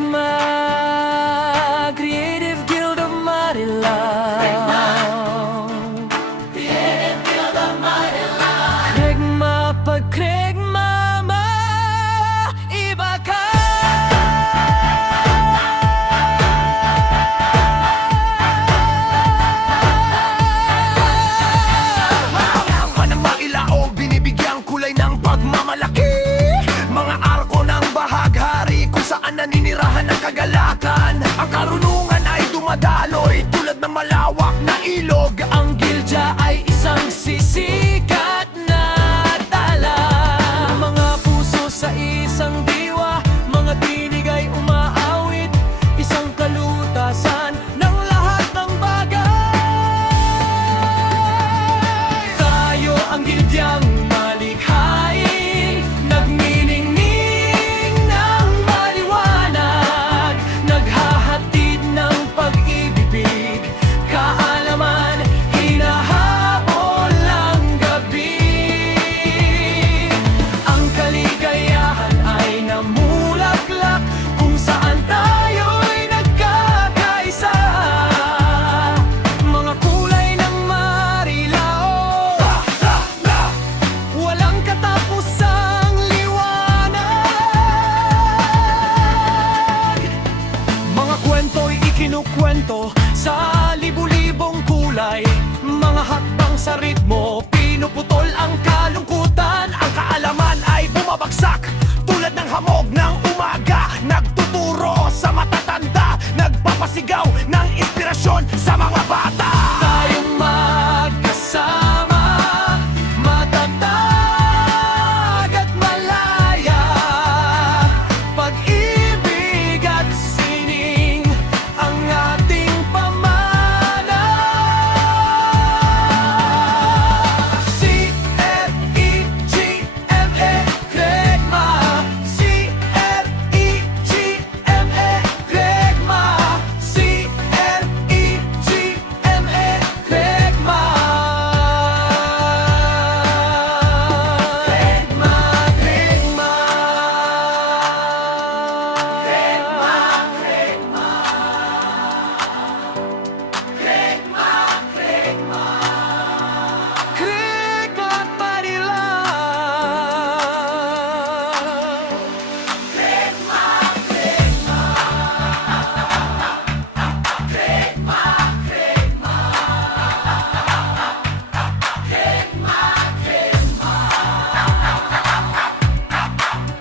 Craigma, Creative Guild of Manila. Creative Guild of Manila. Craigma, pag Craigma, iba ka. Hanang mailao, binibigyang kulay ng pagmamalaki. Mga arko ng bahaghari kung saan naninirahan ang kagalakan. Ang karunungan ay dumadaloy tulad ng malawak na ilog. Ang gilya ay isang sisikat na tala. Mga puso sa isang diwa, mga tinig ay umaawit. Isang kalutasan ng lahat ng bagay. Tayo ang gilyang malikhain, nagniningning ng maliwanag, naghahatid ng pag-ibig, kaalaman, hinahabol ang gabi. Ang kaligayahan ay namulaklak kung saan tayo'y nagkakaisa. Mga kulay ng marilao, walang katapusang liwanag. Mga kwento'y ikinukwento sa libu-libong kulay. Mga hakbang sa ritmo, pinuputol ang kalungkutan. Ang kaalaman ay bumabagsak tulad ng hamog ng umaga. Nagtuturo sa matatanda, nagpapasigaw ng inspirasyon sa mga bata. Tayong magkasama, matatag at malaya. Pag-ibig at sining ang ating pamana. C-R-E-G-M-A, Craigma. C-R-E-G-M-A, Craigma. C-R-E-G-M-A, Craigma. Craigma, Craigma. Craigma, Manila.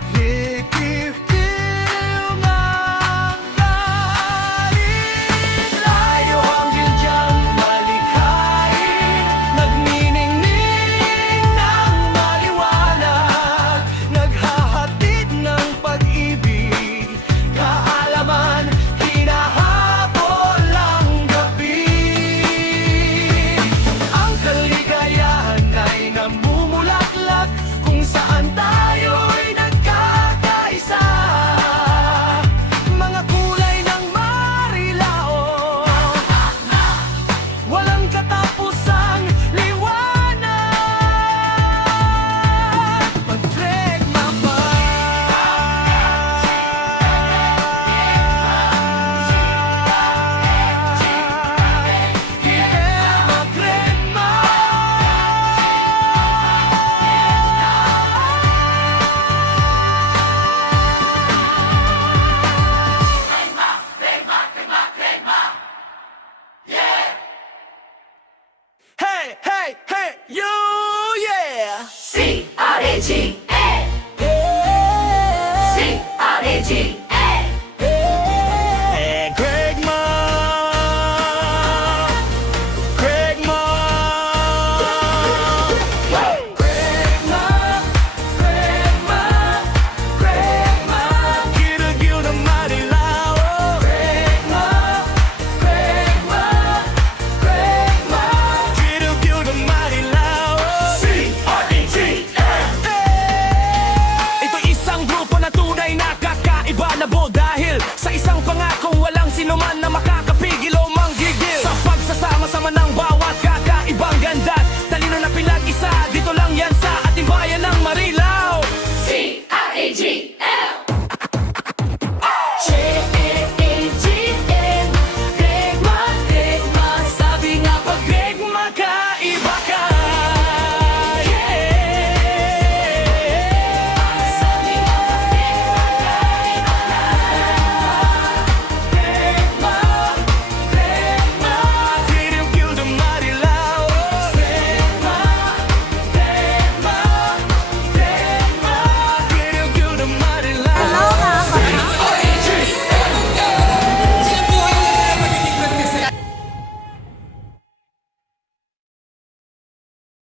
Hikip-kip ng galing, layo ang gilyang malikhain, nagniningning ng maliwanag, naghahatid ng pag-ibig, kaalaman, hinahabol ang gabi. Ang kaligayahan ay namumulaklak kung saan tayo'y nagkakaisa. Mga kulay ng marilao, walang katapusang liwanag. Pag-Craigma pa. Craigma, Craigma. Hey, hey, hey, you, yeah. C-R-E-G-A. C-R-E-G-A. Hey, Craigma, Craigma, Craigma, Craigma, Craigma, Guild of Manila. Craigma, Craigma, Craigma, Guild of Manila. C-R-E-G-A. Ito'y isang grupo na tunay na kakaiba na buo dahil sa isang pangakong walang sinuman na makakapigil o manggigil. Sa pagsasama-sama ng bawat kakaibang ganda, talino na pinag-isa, dito